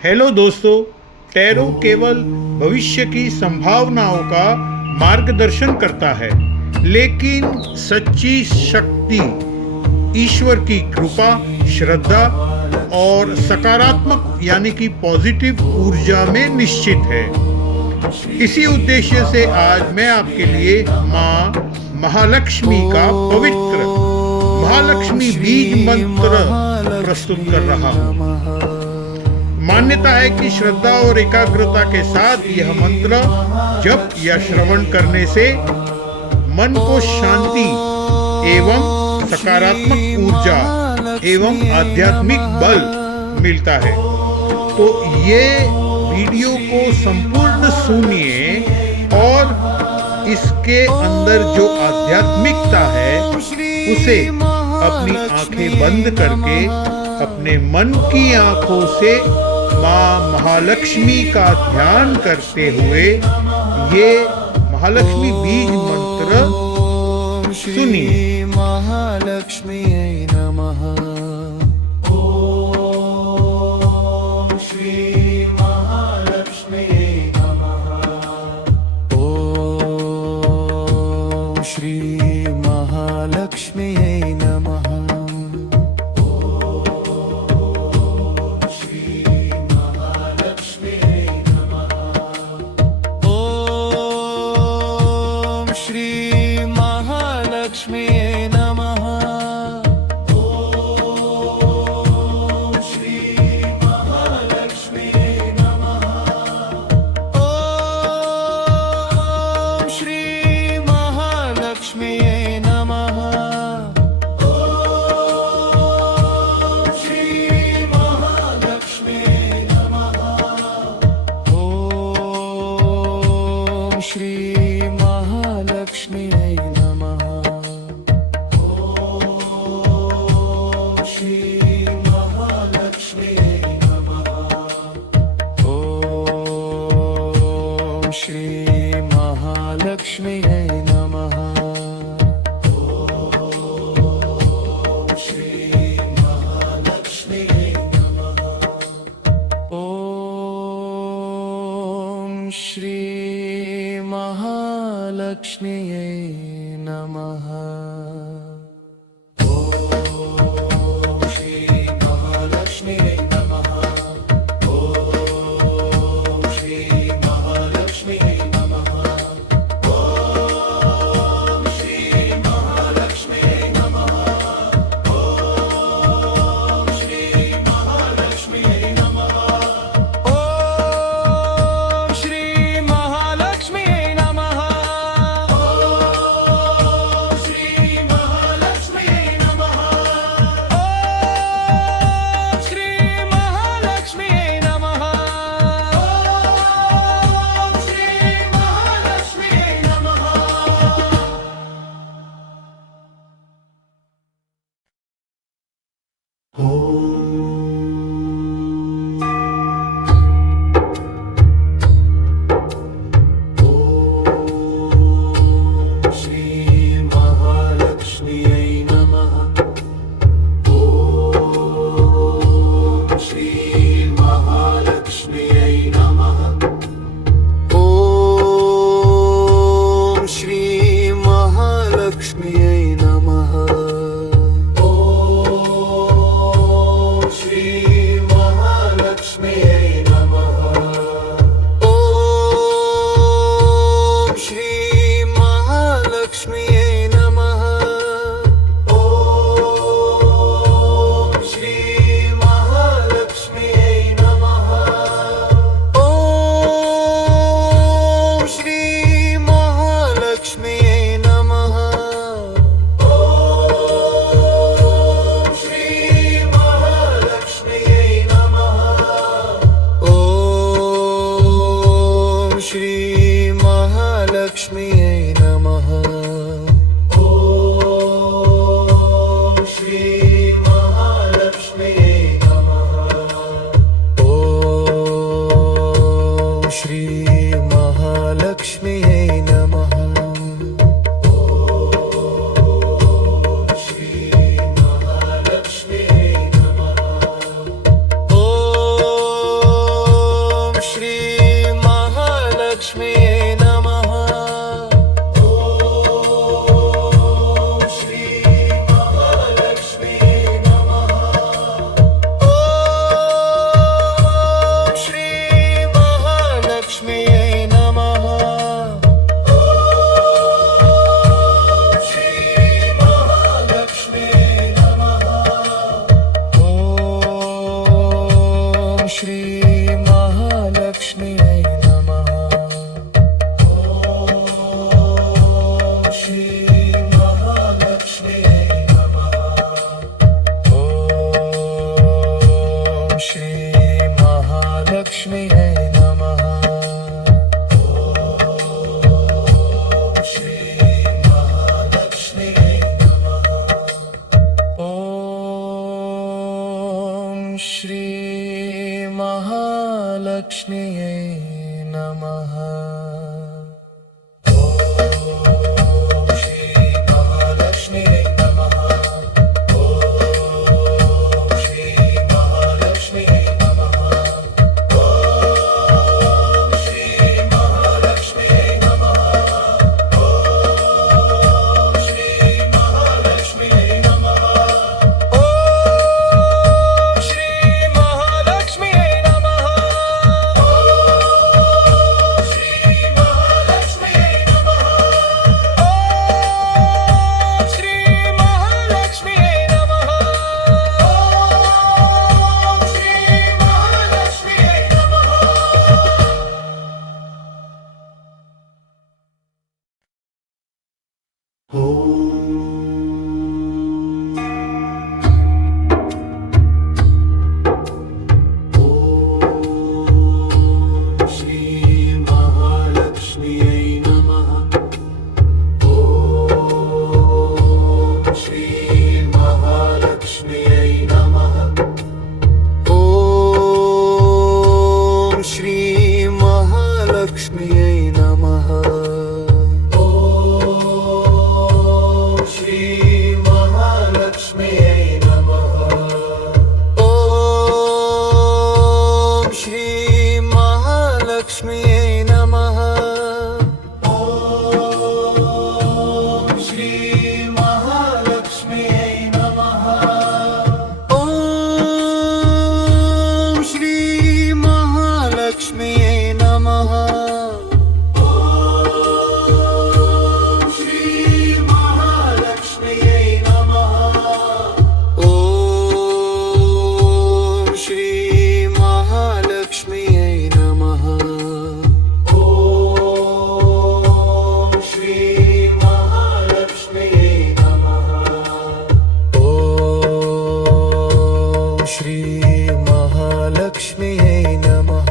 Hello दोस्तों, tarot केवल भविष्य की संभावनाओं का मार्गदर्शन करता है, लेकिन सच्ची शक्ति ईश्वर की कृपा, श्रद्धा और सकारात्मक यानी कि पॉजिटिव ऊर्जा में निश्चित है। इसी उद्देश्य से आज मैं आपके लिए माँ महालक्ष्मी का पवित्र महालक्ष्मी बीज मंत्र प्रस्तुत कर रहा हूँ। मान्यता है कि श्रद्धा और एकाग्रता के साथ यह मंत्र जप या श्रवण करने से मन को शांति एवं सकारात्मक ऊर्जा एवं आध्यात्मिक बल मिलता है। तो ये वीडियो को संपूर्ण सुनिए और इसके अंदर जो आध्यात्मिकता है उसे अपनी आंखें बंद करके अपने मन की आंखों से माँ महालक्ष्मी का ध्यान करते हुए ये महालक्ष्मी बीज मंत्र सुनिए। महालक्ष्मी नमः। ओम श्री महालक्ष्मी नमः। ओम श्री महालक्ष्मी नमः। श्री महालक्ष्मी नमः। ओम श्री महालक्ष्मी नमः। ओम श्री महालक्ष्मी नमः। ओम श्री महालक्ष्मी नमः। ओम श्री महालक्ष्मी नमः। ओम श्री महालक्ष्मी नमः। ओम श्री महालक्ष्मी नमः। ओम श्री महालक्ष्मी नमः। ओम श्री महालक्ष्मी नमः। ओम श्री महालक्ष्मी नमः। ओम श्री महालक्ष्मी नमः। ओम श्री महालक्ष्मी नमः। ओम श्री महालक्ष्मी नमः। ओम श्री महालक्ष्मी नमः। ओम श्री श्री महालक्ष्म्यै नमः। श्री महालक्ष्म्यै नमः। ॐ श्री महालक्ष्म्यै नमः। श्री महालक्ष्म्यै नमः। ॐ श्री महालक्ष्म्यै नमः। श्री महालक्ष्म्यै नमः। श्री महालक्ष्म्यै नमः। श्री महालक्ष्म्यै नमः। श्री महालक्ष्म्यै नमः। श्री महालक्ष्म्यै नमः। श्री महालक्ष्म्यै नमः। श्री महालक्ष्म्यै नमः। श्री महालक्ष्म्यै नमः। श्री महालक्ष्म्यै नमः। ॐ श्री महालक्ष्म्यै नमः। श्री महालक्ष्म्यै नमः। ॐ श्री महालक्ष्म्यै नमः। श्री महालक्ष्म्यै नमः। ॐ श्री महालक्ष्म्यै नमः। श्री महालक्ष्म्यै नमः। ॐ श्री महालक्ष्म्यै नमः। श्री महालक्ष्म्यै नमः। ॐ श्री महालक्ष्म्यै नमः।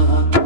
नमः